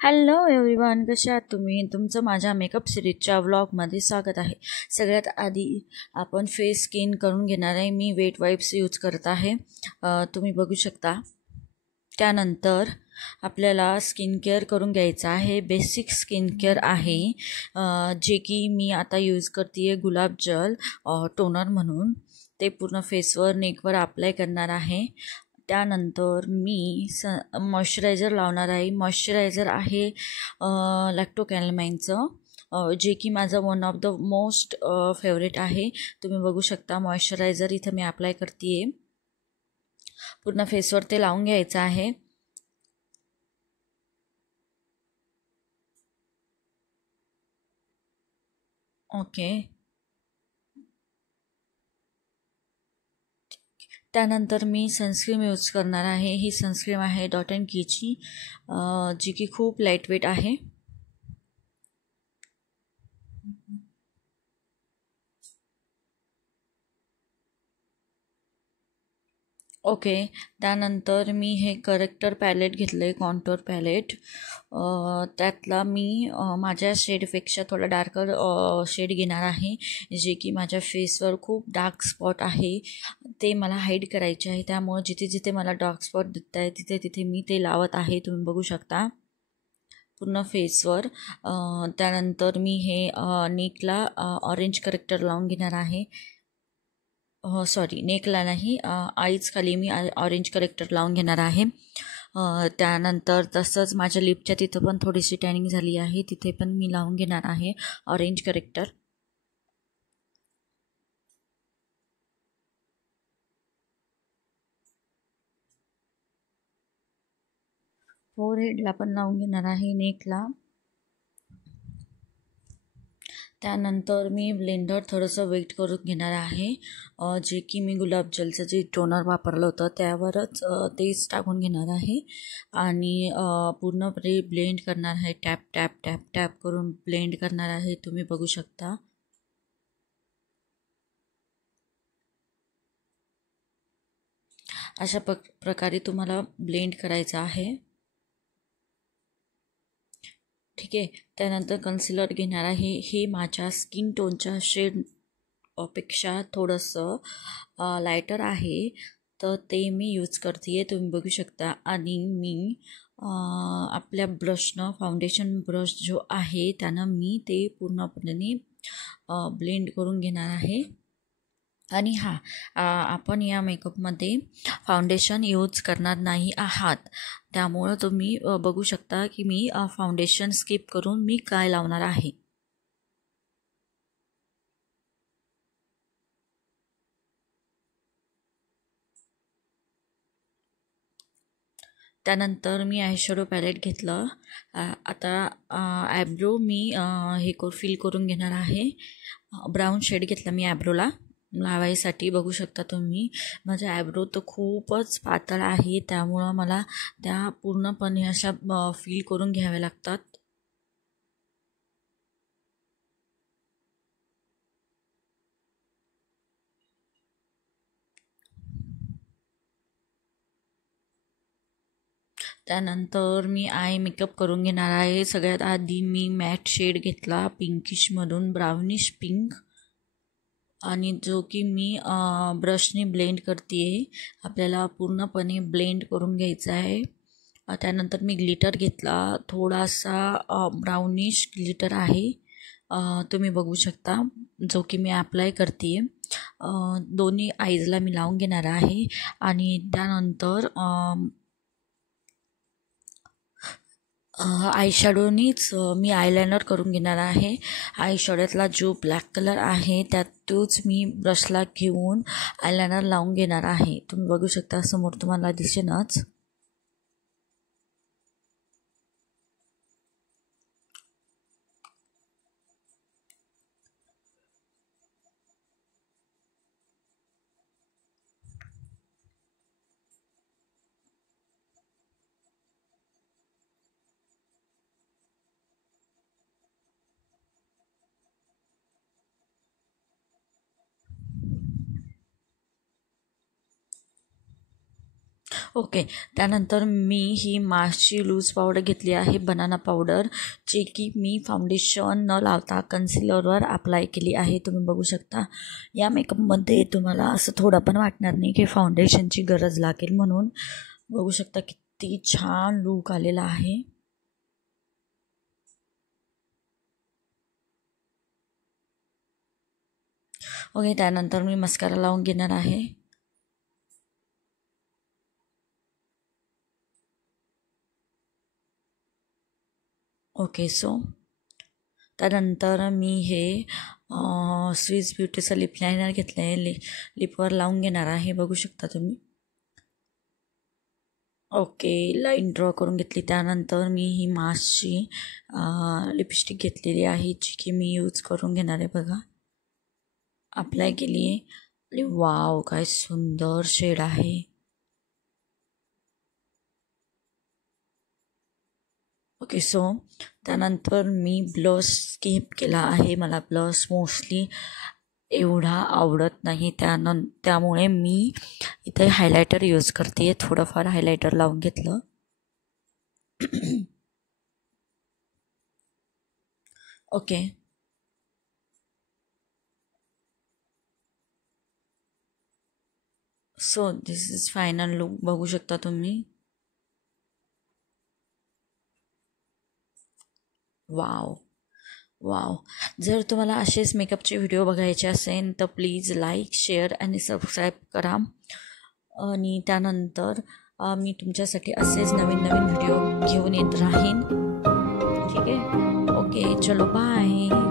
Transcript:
Hello everyone, कसे आहात तुम्ही? तुमचं माझ्या मेकअप सिरीजच्या व्लॉगमध्ये स्वागत आहे. सगळ्यात आधी आपण फेस स्किन करून घेणार आहे. मी वेट वाईप्स यूज करत आहे, तुम्ही बघू शकता. त्यानंतर आपल्याला स्किन केअर करून घ्यायचं आहे. बेसिक स्किन केअर आहे, जे की मी आता यूज करते आहे गुलाब जल टोनर म्हणून. ते पूर्ण फेसवर नेकवर अप्लाय करणार आहे. त्यानंतर मी मॉइश्चरायझर लावणार आहे. मॉइश्चरायझर आहे लॅक्टोकॅलमाइनचं, जे की माझं one of the most favourite आहे. तुम्ही बघू शकता मॉइश्चरायझर इथं मी अप्लाय करते आहे. पूर्ण फेसवर ते लावून घ्यायचं आहे. ओके. त्यानंतर मी सनस्क्रीम यूज करणार आहे. ही सनस्क्रीम आहे डॉट अँड कीची, जी की खूप लाईटवेट आहे. ओके. त्यानंतर मी हे करेक्टर पॅलेट घेतलं आहे, कॉन्टोर पॅलेट. त्यातला मी माझ्या शेडपेक्षा थोडा डार्कर शेड घेणार आहे, जे की माझ्या फेसवर खूप डार्क स्पॉट आहे ते मला हाईड करायचे आहे. त्यामुळे जिथे जिथे मला डार्क स्पॉट दिसत आहे तिथे तिथे मी ते लावत आहे. तुम्ही बघू शकता पूर्ण फेसवर. त्यानंतर मी हे नेकला ऑरेंज करेक्टर लावून घेणार आहे. सॉरी, नेकला नाही, आईज खाली मी ऑरेंज करेक्टर लावून घेणार आहे. त्यानंतर तसंच माझ्या लिपच्या तिथं पण थोडीशी टॅनिंग झाली आहे, तिथे पण मी लावून घेणार आहे ऑरेंज करेक्टर. फोरहेडला पण लावून घेणार आहे, नेकला. त्यानंतर मी ब्लेंडर थोडंसं वेट करून घेणार आहे, जे की मी गुलाबजलचं जे टोनर वापरलं होतं त्यावरच तेच टाकून घेणार आहे आणि पूर्णपणे ब्लेंड करणार आहे. टॅप टॅप टॅप टॅप करून ब्लेंड करणार आहे. तुम्ही बघू शकता. अशा प्रकारे तुम्हाला ब्लेंड करायचं आहे. ठीक आहे. त्यानंतर कन्सिलर घेणार आहे. हे माझ्या स्किन टोनच्या शेड पेक्षा थोडंसं लायटर आहे, तर ते मी यूज करते आहे. तुम्ही बघू शकता. आणि मी आपल्या ब्रशनं, फाउंडेशन ब्रश जो आहे त्यानं मी ते पूर्णपणे ब्लेंड करून घेणार आहे. आणि आपण या मेकअपमध्ये फाउंडेशन यूज करणार नाही आहात, त्यामुळं तुम्ही बघू शकता की मी फाउंडेशन स्किप करून मी काय लावणार आहे. त्यानंतर मी आयशॅडो पॅलेट घेतलं. आता ॲब्रो मी हे फिल करून घेणार आहे. ब्राऊन शेड घेतला मी ॲब्रोला लावायसाठी. बघू शकता तुम्ही माझ्या ॲब्रो तर खूपच पातळ आहे, त्यामुळं मला त्या पूर्णपणे अशा फील करून घ्याव्या लागतात. त्यानंतर मी आय मेकअप करून घेणार आहे. सगळ्यात आधी मी मॅट शेड घेतला पिंकिशमधून, ब्राउनिश पिंक, आणि जो की मी ब्रशने ब्लेंड करते आहे. आपल्याला पूर्णपणे ब्लेंड करून घ्यायचा आहे. त्यानंतर मी ग्लिटर घेतला, थोडासा ब्राउनिश ग्लिटर आहे, तुम्ही बघू शकता, जो की मी अप्लाय करते आहे. दोन्ही आईजला मी लावून घेणार आहे. आणि त्यानंतर आयशॅडोनीच मी आयलायनर करून घेणार आहे. आयशॅडोतला जो ब्लॅक कलर आहे तोच मी ब्रशला घेऊन आयलायनर लावून घेणार आहे. तुम्ही बघू शकता, समोर तुम्हाला दिसेनच. ओके, त्यानंतर मी ही मार्सची लूज पावडर घेतली आहे, बनाना पावडर, जी की मी फाउंडेशन न लावता कन्सिलरवर अप्लाय केली आहे. तुम्ही बघू शकता या मेकअपमध्ये तुम्हाला असं थोडं पण वाटणार नाही की फाउंडेशनची गरज लागेल. म्हणून बघू शकता किती छान लूक आलेला आहे. ओके, त्यानंतर मी मस्कारा लावून घेणार आहे. ओके, सो त्यानंतर मी हे स्विस ब्युटीचं लिप लायनर घेतलं आहे, लिपवर लावून घेणार आहे. बघू शकता तुम्ही. ओके, लाईन ड्रॉ करून घेतली. त्यानंतर मी ही मार्सची लिपस्टिक घेतलेली आहे, जी की मी यूज करून घेणार आहे. बघा, अप्लाय केली आहे. आणि वाव, काय सुंदर शेड आहे. ओके, सो त्यानंतर मी ब्लश स्किप केला आहे. मला ब्लश मोस्टली एवढा आवडत नाही, त्यामुळे मी इथे हायलायटर यूज करते. थोडंफार हायलायटर लावून घेतलं. Okay, so this is final look. बघू शकता तुम्ही. Wow wow. जर तुम्हाला असेच मेकअपचे व्हिडिओ बघायचे असेल तर प्लीज लाईक, शेअर आणि सबस्क्राईब करा. आणि त्यानंतर मी तुमच्यासाठी असेच नवीन नवीन व्हिडिओ घेऊन येत राहीन. ठीक आहे. ओके, चलो बाय.